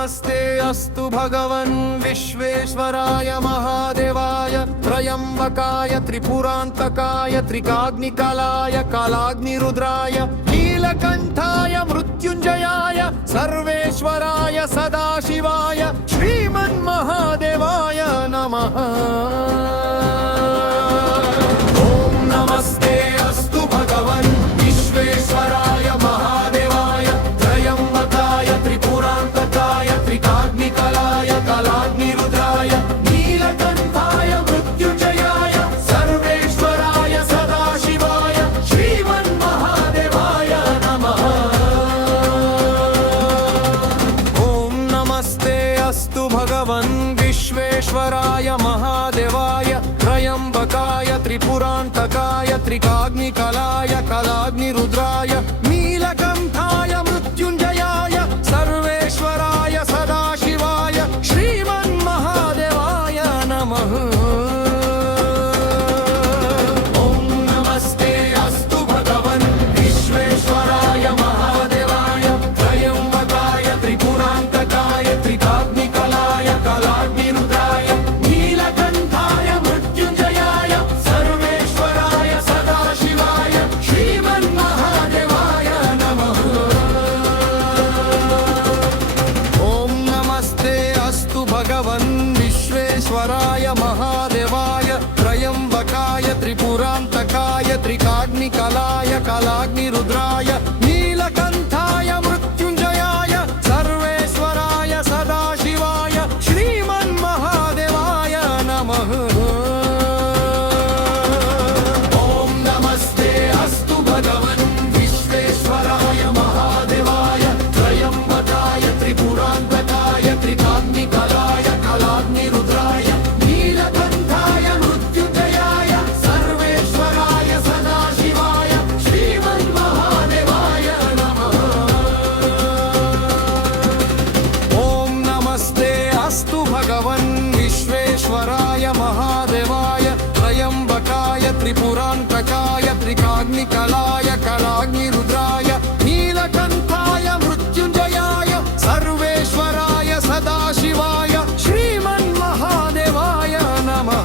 नमस्ते अस्तु भगवन् विश्वेश्वराय महादेवाय त्रयंबकाय त्रिपुरान्तकाय त्रिकाग्निकालाय कालाग्निरुद्राय नीलकण्ठाय मृत्युञ्जयाय सर्वेश्वराय सदाशिवाय श्रीमन्महादेवाय नमः। ॐ नमस्ते अस्तु भगवन् विश्वेश्वराय महादेवाय त्रयंबकाय त्रिपुरान्तकाय त्रिकाग्निकालाय कालाग्निरुद्राय नीलकण्ठाय मृत्युञ्जयाय सर्वेश्वराय सदाशिवाय श्रीमन्महादेवाय नमः। ॐ नमस्ते अस्तु भगवन् विश्वेश्वराय महादेवाय त्रयंबकाय त्रिपुरान्तकाय त्रिकाग्निकालाय कालाग्निरुद्राय नीलकण्ठाय मृत्युञ्जयाय सर्वेश्वराय सदाशिवाय श्रीमन्महादेवाय नमः। ॐ नमस्ते अस्तु भगवन् विश्वेश्वराय महादेवाय त्रयंबकाय त्रिपुरान्तकाय त्रिकाग्निकालाय कालाग्निरुद्राय नीलकण्ठाय मृत्युञ्जयाय सर्वेश्वराय सदाशिवाय श्रीमन्महादेवाय नमः। ॐ नमस्ते अस्तु भगवन् विश्वेश्वराय महादेवाय त्रयंबकाय त्रिपुरान्तकाय त्रिकाग्निकालाय कालाग्निरुद्राय नीलकण्ठाय मृत्युञ्जयाय सर्वेश्वराय सदाशिवाय श्रीमन्महादेवाय नमः। ॐ नमस्ते अस्तु भगवन् विश्वेश्वराय महादेवाय त्रयंबकाय त्रिपुरान्तकाय त्रिकाग्निकालाय कालाग्निरुद्राय नीलकण्ठाय मृत्युञ्जयाय सर्वेश्वराय सदाशिवाय श्रीमन्महादेवाय नमः। ॐ नमस्ते अस्तु भगवन् विश्वेश्वराय महादेवाय त्रयंबकाय त्रिपुरान्तकाय त्रिकाग्निकालाय कालाग्निरुद्राय नीलकण्ठाय मृत्युञ्जयाय सर्वेश्वराय सदाशिवाय श्रीमन्महादेवाय नमः।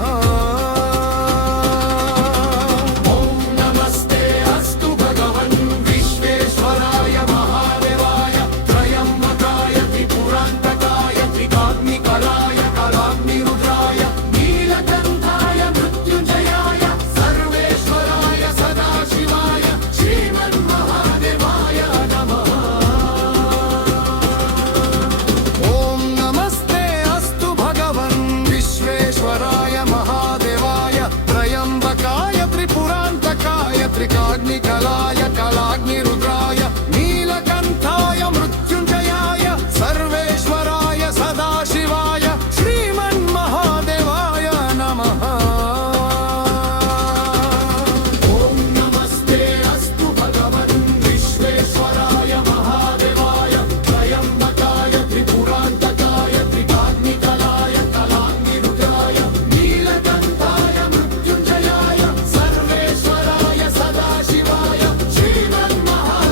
ॐ नमस्ते अस्तु भगवन् विश्वेश्वराय महादेवाय त्रयंबकाय त्रिपुरान्तकाय त्रिकाग्निकालाय कालाग्निरुद्राय नीलकण्ठाय मृत्युञ्जयाय सर्वेश्वराय सदाशिवाय श्रीमन्महादेवाय नमः। ॐ नमस्ते अस्तु भगवन् विश्वेश्वराय महादेवाय त्रयंबकाय त्रिपुरान्तकाय त्रिकाग्निकालाय कालाग्निरुद्राय नीलकण्ठाय मृत्युञ्जयाय सर्वेश्वराय सदाशिवाय श्रीमन्महादेवाय नमः। ॐ नमस्ते अस्तु भगवन् विश्वेश्वराय महादेवाय त्रयंबकाय त्रिपुरान्तकाय त्रिकाग्निकालाय कालाग्निरुद्राय नीलकण्ठाय मृत्युञ्जयाय सर्वेश्वराय सदाशिवाय श्रीमन्महादेवाय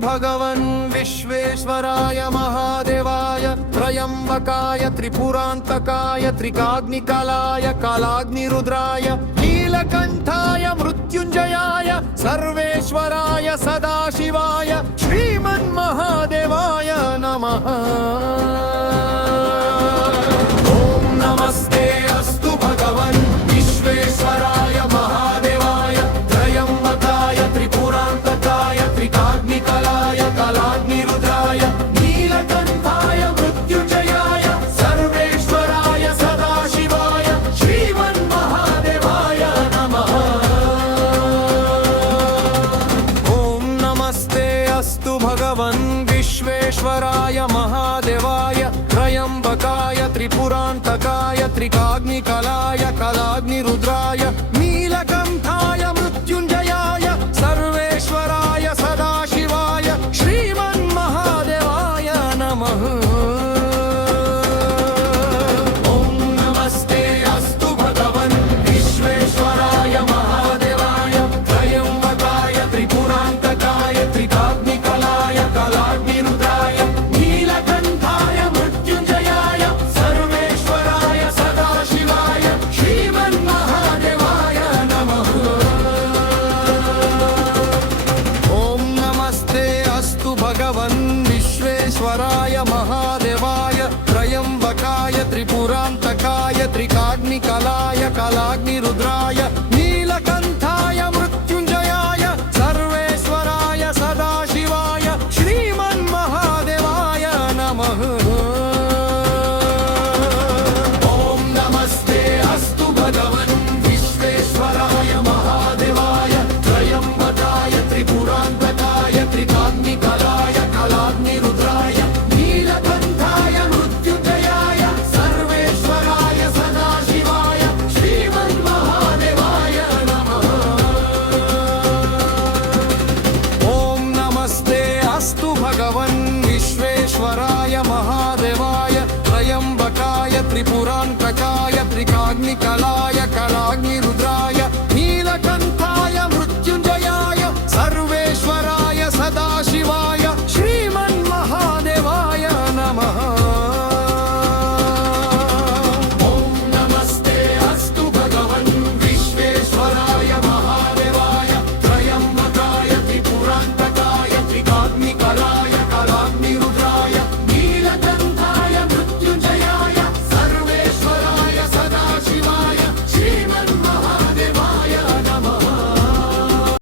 भगवन् विश्वेश्वराय महादेवाय त्र्यम्बकाय त्रिपुरान्तकाय त्रिकाग्निकालाय कालाग्निरुद्राय नीलकण्ठाय मृत्युञ्जयाय सर्वेश्वराय सदाशिवाय श्रीमन्महादेवाय नमः। ॐ नमस्ते अस्तु भगवन् विश्वेश्वराय महादेवाय त्र्यम्बकाय त्रिपुरान्तकाय त्रिकाग्निकालाय कालाग्निरुद्राय नीलकण्ठाय मृत्युञ्जयाय सर्वेश्वराय सदाशिवाय श्रीमन्महादेवाय नमः। ॐ नमस्ते अस्तु भगवन् विश्वेश्वराय महादेवाय त्र्यम्बकाय त्रिपुरान्तकाय त्रिकाग्निकालाय कालाग्निरुद्राय नीलकण्ठाय मृत्युञ्जयाय सर्वेश्वराय सदाशिवाय श्रीमन्महादेवाय नमः। ॐ नमस्ते अस्तु भगवन् विश्वेश्वराय महादेवाय त्र्यम्बकाय त्रिपुरान्तकाय त्रिकाग्निकालाय कालाग्निरुद्राय नीलकण्ठाय मृत्युञ्जयाय सर्वेश्वराय सदाशिवाय श्रीमन्महादेवाय नमः। ॐ नमस्ते अस्तु भगवन् विश्वेश्वराय महादेवाय त्र्यम्बकाय त्रिपुरान्तकाय त्रिकाग्निकालाय कालाग्निरुद्राय नीलकण्ठाय मृत्युञ्जयाय सर्वेश्वराय सदाशिवाय श्रीमन्महादेवाय नमः। ॐ नमस्ते अस्तु भगवन् विश्वेश्वराय महादेवाय त्र्यम्बकाय त्रिपुरान्तकाय त्रिकाग्निकालाय कालाग्निरुद्राय नीलकण्ठाय मृत्युञ्जयाय सर्वेश्वराय सदाशिवाय श्रीमन्महादेवाय नमः। ॐ नमस्ते अस्तु भगवन् विश्वेश्वराय महादेवाय त्र्यम्बकाय त्रिपुरान्तकाय त्रिकाग्निकालाय कालाग्निरुद्राय